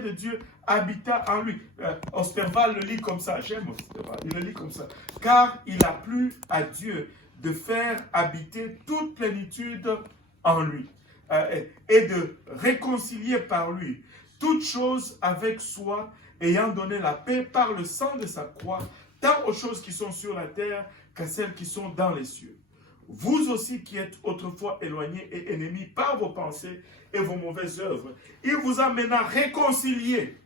de Dieu habita en lui. Osterval le lit comme ça. J'aime Osterval. Il le lit comme ça. Car il a plu à Dieu de faire habiter toute plénitude en lui et de réconcilier par lui toutes choses avec soi, ayant donné la paix par le sang de sa croix, tant aux choses qui sont sur la terre qu'à celles qui sont dans les cieux. Vous aussi qui êtes autrefois éloignés et ennemis par vos pensées et vos mauvaises œuvres, il vous a maintenant réconciliés.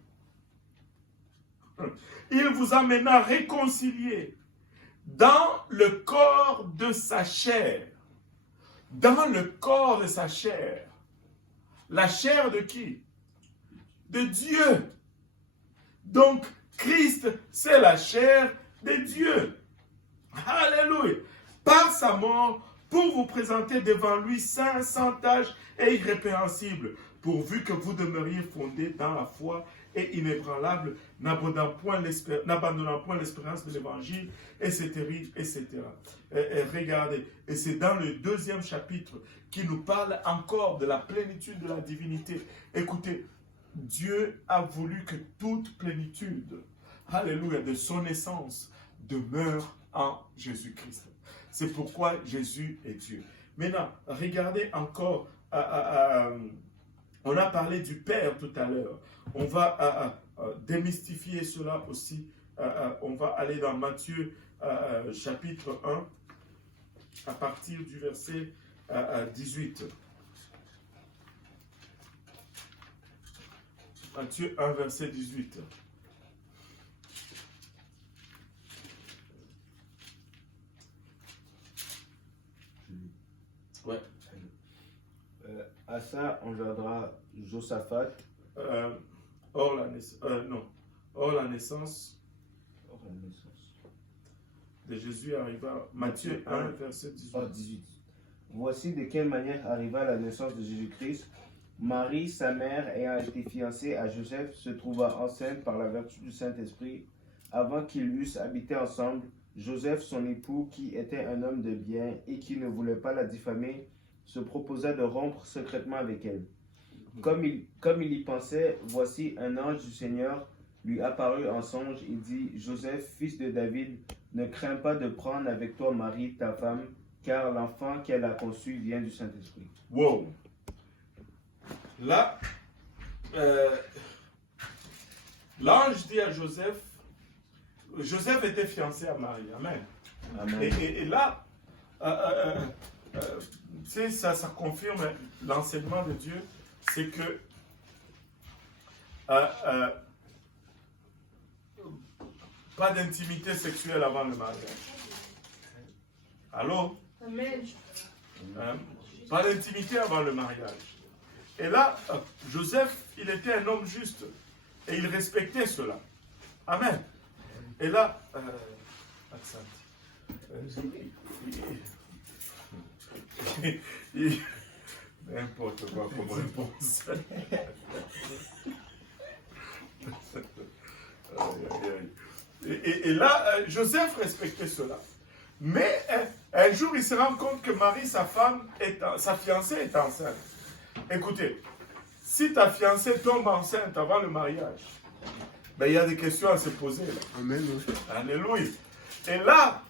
Il vous a maintenant réconciliés dans le corps de sa chair. Dans le corps de sa chair. La chair de qui? De Dieu. Donc, Christ, c'est la chair de Dieu. Alléluia. Par sa mort, pour vous présenter devant lui saint, sans tache et irrépréhensible, pourvu que vous demeuriez fondés dans la foi et inébranlable, n'abandonnant point l'espérance de l'évangile, etc., etc. Regardez, et c'est dans le 2e chapitre qui nous parle encore de la plénitude de la divinité. Écoutez, Dieu a voulu que toute plénitude, alléluia, de son essence demeure en Jésus-Christ. C'est pourquoi Jésus est Dieu. Maintenant, regardez encore, on a parlé du Père tout à l'heure. On va démystifier cela aussi. On va aller dans Matthieu chapitre 1, à partir du verset 18. Matthieu 1, verset 18. Ouais. Asa engendra Josaphat. Or la naissance de Jésus arriva. Matthieu 1, verset 18. Voici de quelle manière arriva la naissance de Jésus-Christ. Marie, sa mère, ayant été fiancée à Joseph, se trouva enceinte par la vertu du Saint-Esprit. Avant qu'ils eussent habité ensemble, Joseph, son époux, qui était un homme de bien et qui ne voulait pas la diffamer, se proposa de rompre secrètement avec elle. Comme il y pensait, voici un ange du Seigneur lui apparut en songe et dit, Joseph, fils de David, ne crains pas de prendre avec toi Marie, ta femme, car l'enfant qu'elle a conçu vient du Saint-Esprit. Wow! Là, l'ange dit à Joseph, Joseph était fiancé à Marie. Amen. Amen. Et là, tu sais, ça confirme l'enseignement de Dieu, c'est que pas d'intimité sexuelle avant le mariage. Allô? Amen. Pas d'intimité avant le mariage. Et là, Joseph, il était un homme juste et il respectait cela. Amen. Et là, n'importe quoi comme réponse. Et là, Joseph respectait cela. Mais un jour, il se rend compte que Marie, sa fiancée, est enceinte. Écoutez, si ta fiancée tombe enceinte avant le mariage, ben, il y a des questions à se poser. Là. Amen. Alléluia. Et là,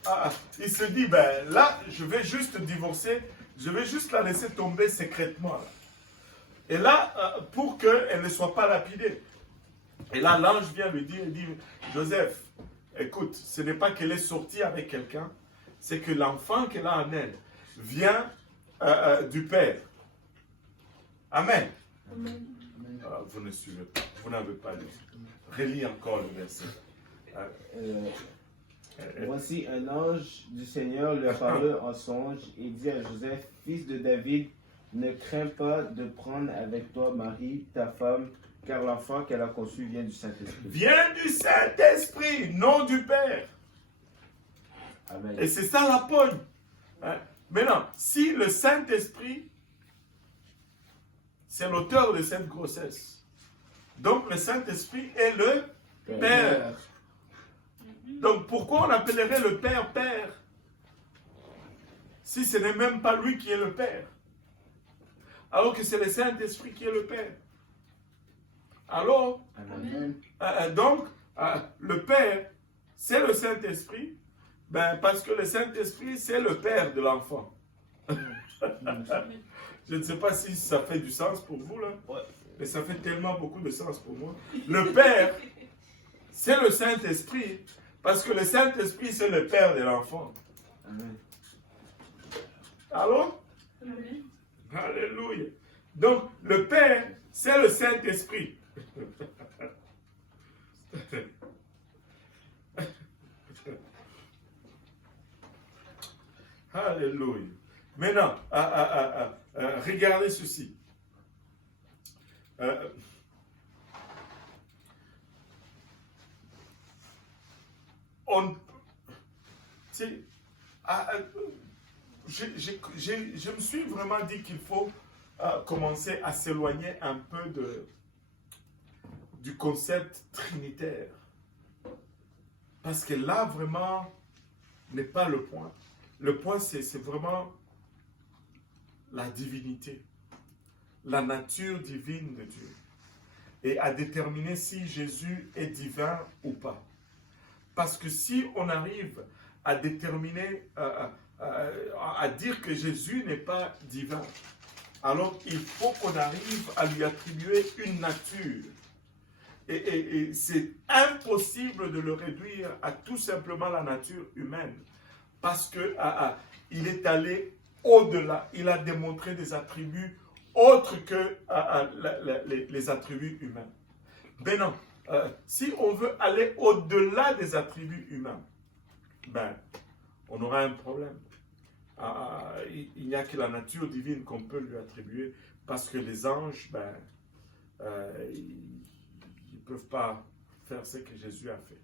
il se dit, ben là, je vais juste divorcer, je vais juste la laisser tomber secrètement. Là. Et là, pour qu'elle ne soit pas lapidée. Et là, l'ange vient lui dire, il dit, Joseph, écoute, ce n'est pas qu'elle est sortie avec quelqu'un, c'est que l'enfant qu'elle a en elle vient du Père. Amen. Amen. Vous ne suivez pas, vous n'avez pas lu. Relis encore le verset. Voici un ange du Seigneur lui apparut en songe et dit à Joseph, fils de David, ne crains pas de prendre avec toi Marie, ta femme, car l'enfant qu'elle a conçu vient du Saint-Esprit. Vient du Saint-Esprit, non du Père. Amen. Et c'est ça la pogne. Hein? Maintenant, si le Saint-Esprit, c'est l'auteur de cette grossesse, donc le Saint-Esprit est le Père. Donc pourquoi on appellerait le Père Père si ce n'est même pas lui qui est le Père, alors que c'est le Saint-Esprit qui est le Père? Alors, Amen. donc, le Père, c'est le Saint-Esprit, ben, parce que le Saint-Esprit, c'est le Père de l'enfant. Je ne sais pas si ça fait du sens pour vous, là, Ouais. mais ça fait tellement beaucoup de sens pour moi. Le Père, c'est le Saint-Esprit, parce que le Saint-Esprit, c'est le Père de l'enfant. Amen. Allô? Amen. Alléluia. Donc, le Père, c'est le Saint-Esprit. Alléluia. Maintenant, regardez ceci. Je me suis vraiment dit qu'il faut commencer à s'éloigner un peu du concept trinitaire. Parce que là, vraiment, n'est pas le point. Le point, c'est vraiment la divinité, la nature divine de Dieu. Et à déterminer si Jésus est divin ou pas. Parce que si on arrive à déterminer, à dire que Jésus n'est pas divin, alors il faut qu'on arrive à lui attribuer une nature. Et c'est impossible de le réduire à tout simplement la nature humaine. Parce qu'il est allé au-delà. Il a démontré des attributs autres que les attributs humains. Ben non. Si on veut aller au-delà des attributs humains, ben, on aura un problème. Il n'y a que la nature divine qu'on peut lui attribuer, parce que les anges, ben, ils ne peuvent pas faire ce que Jésus a fait.